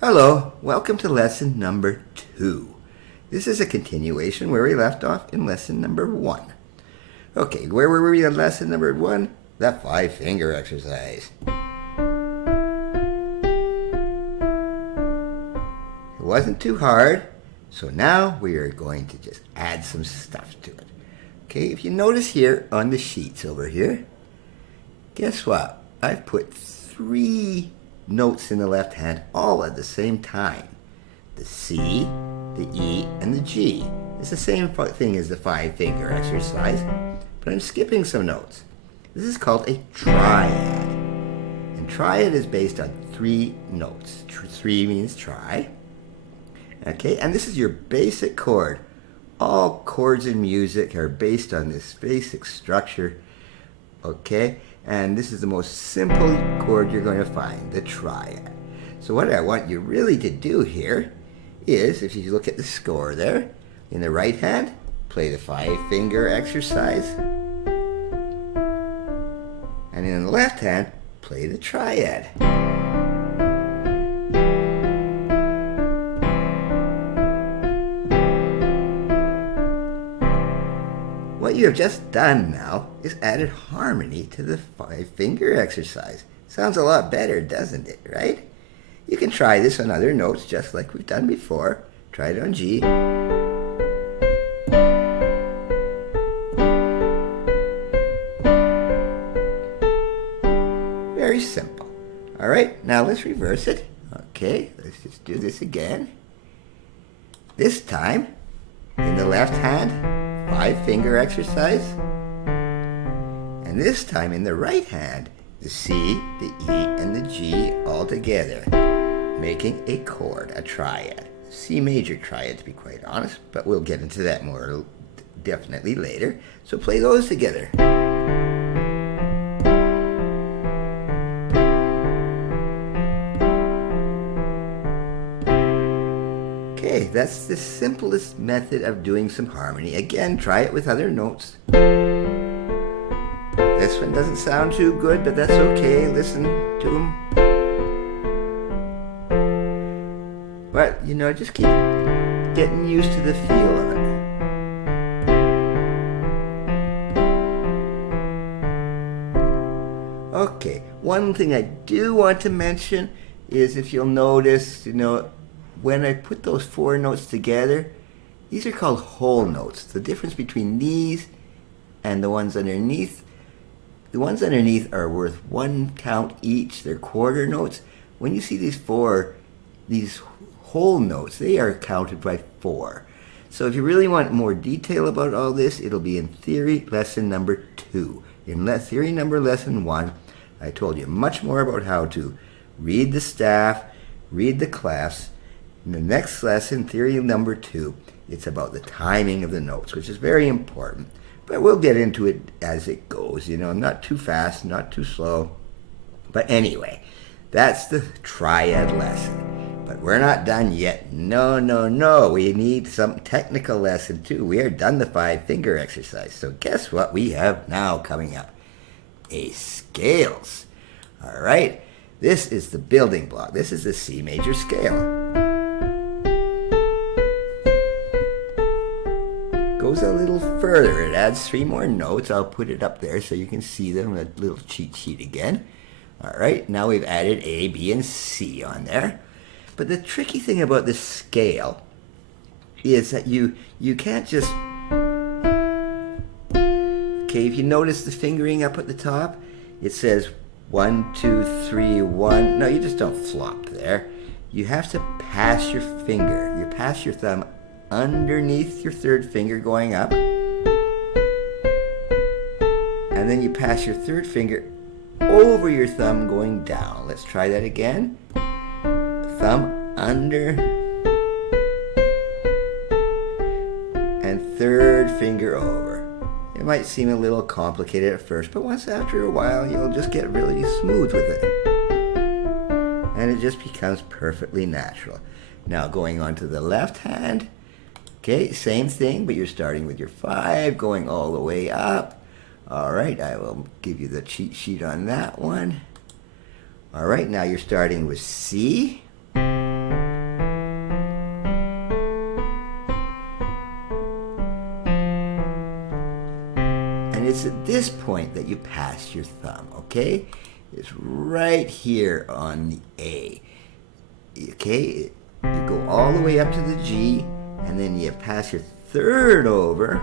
Hello, welcome to lesson number 2. This is a continuation where we left off in lesson number 1. Okay, where were we in lesson number 1? The 5-finger exercise. It wasn't too hard, so now we are going to just add some stuff to it. Okay, if you notice here on the sheets over here, guess what? I've put 3 notes in the left hand all at the same time. The C, the E, and the G. It's the same thing as the 5-finger exercise, but I'm skipping some notes. This is called a triad. And triad is based on 3 notes. 3 means try. Okay, and this is your basic chord. All chords in music are based on this basic structure. Okay, and this is the most simple chord you're going to find, the triad. So what I want you really to do here is, if you look at the score there, in the right hand, play the 5-finger exercise. And in the left hand, play the triad. What you have just done now is added harmony to the 5-finger exercise. Sounds a lot better, doesn't it, right? You can try this on other notes just like we've done before. Try it on G. Very simple. All right, now let's reverse it. Okay, let's just do this again. This time, in the left hand, 5-finger exercise, and this time in the right hand, the C, the E, and the G all together, making a chord, a triad. C major triad, to be quite honest, but we'll get into that more definitely later. So play those together. Okay, that's the simplest method of doing some harmony. Again, try it with other notes. This one doesn't sound too good, but that's okay. Listen to them. But, just keep getting used to the feel of it. Okay, one thing I do want to mention is, if you'll notice, when I put those 4 notes together, these are called whole notes. The difference between these and the ones underneath, the ones underneath are worth 1 count each. They're quarter notes. When you see these whole notes, they are counted by 4. So if you really want more detail about all this, it'll be in theory lesson number 2. In theory lesson 1, I told you much more about how to read the staff, read the clefs. In the next lesson, theory number 2, it's about the timing of the notes, which is very important. But we'll get into it as it goes, not too fast, not too slow. But anyway, that's the triad lesson. But we're not done yet. No. We need some technical lesson too. We are done the 5-finger exercise. So guess what we have now coming up? A scales. All right. This is the building block. This is the C major scale. Goes a little further. It adds 3 more notes. I'll put it up there so you can see them in a little cheat sheet again. All right, now we've added A, B, and C on there. But the tricky thing about this scale is that you can't just... Okay, if you notice the fingering up at the top, it says 1, 2, 3, 1. No, you just don't flop there. You have to pass your finger. You pass your thumb underneath your 3rd finger going up, and then you pass your 3rd finger over your thumb going down. Let's try that again. Thumb under and 3rd finger over. It might seem a little complicated at first, but after a while you'll just get really smooth with it, and it just becomes perfectly natural. Now going on to the left hand. Okay, same thing, but you're starting with your 5, going all the way up. All right, I will give you the cheat sheet on that one. All right, now you're starting with C. it's at this point that you pass your thumb, okay? It's right here on the A. Okay, you go all the way up to the G, and then you pass your third over,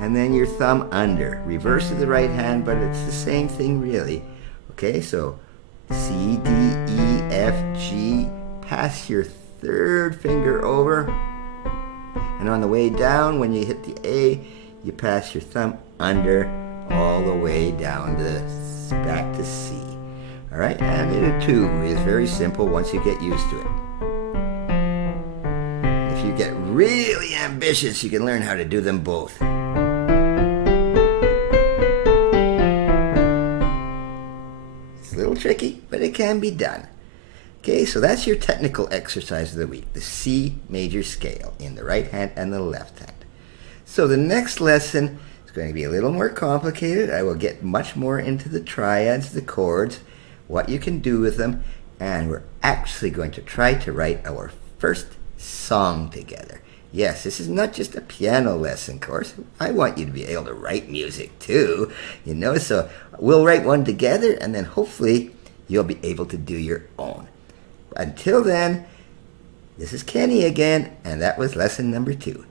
and then your thumb under. Reverse of the right hand, but it's the same thing really. Okay, so C, D, E, F, G, pass your third finger over, and on the way down, when you hit the A, you pass your thumb under all the way down to back to C. All right, and the 2 is very simple once you get used to it. If you get really ambitious, you can learn how to do them both. It's a little tricky, but it can be done. Okay, so that's your technical exercise of the week, the C major scale in the right hand and the left hand. So the next lesson is going to be a little more complicated. I will get much more into the triads, the chords, what you can do with them, and we're actually going to try to write our first song together. Yes, this is not just a piano lesson course. I want you to be able to write music too, so we'll write one together, and then hopefully you'll be able to do your own. Until then, this is Kenny again, and that was lesson number 2.